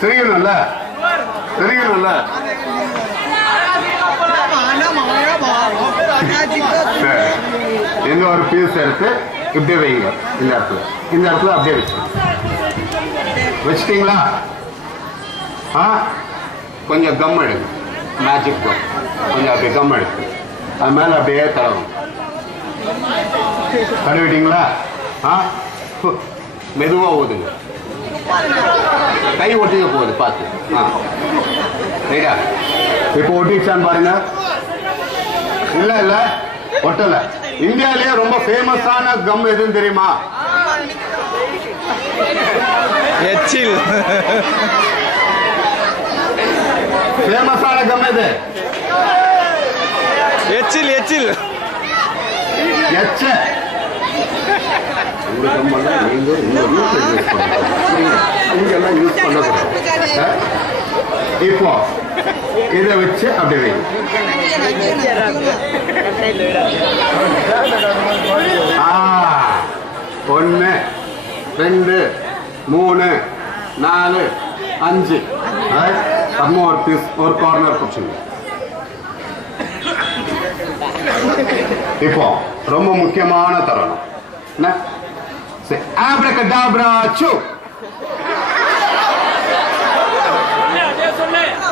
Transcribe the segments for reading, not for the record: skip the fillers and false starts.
சிரிக்கணும்ல சிரிக்கணும்ல. இந்த ஒரு பீஸ் எடுத்து இப்படியே வைங்க. இந்த இடத்துல அப்படியே வச்சுட்டீங்களா? கொஞ்சம் கம் எடுங்க. மேஜிக் கம் கொஞ்சம் அப்படியே கம் எடுத்து அது மேல அப்படியே தடவும். தடவிட்டீங்களா? மெதுவா ஊதுங்க. கை ஒட்டிக்க போகுது பார்த்து. ரைட்டா? இப்போ ஒட்டிச்சான்னு பாருங்க. இல்ல ஒட்டல. இந்தியாவிலேயே ரொம்ப ஃபேமஸான கம் எதுன்னு தெரியுமா? எச்சில். ஃபேமஸான கம் எது? எச்சில் எச்சில் எச்ச. இந்த கம்மெல்லாம் இங்கெல்லாம் யூஸ் பண்ணக்கூடாது. இப்போ இதை வச்சு அப்படி வைங்க. 1 2 3 4 5 அம்மா ஒரு பீஸ் ஒரு கார்னர் பிடிச்சுங்க. இப்போ ரொம்ப முக்கியமான தருணம். என்ன? ஆப்ரகடாப்ரா சு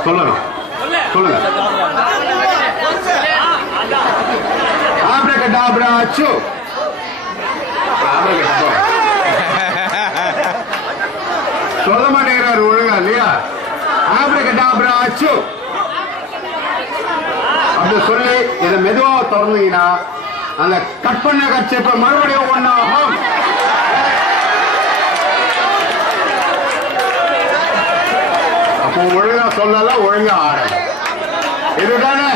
சொல்லணும். சொல்லுங்க. ஆப்ரகடாப்ரா சு. சொல்ல மாட்டேங்கிறாரு ஒழுங்கா இல்லையா? ஆப்ரகடாப்ரா சு அப்படி சொல்லி இதை மெதுவா திறந்தீங்கன்னா அந்த கட் பண்ண கட்சிப்ப மறுபடியும் ஒன்னாகும். அப்போ ஒழுங்கா சொல்லல, ஒழுங்கா ஆடல. இதுதானே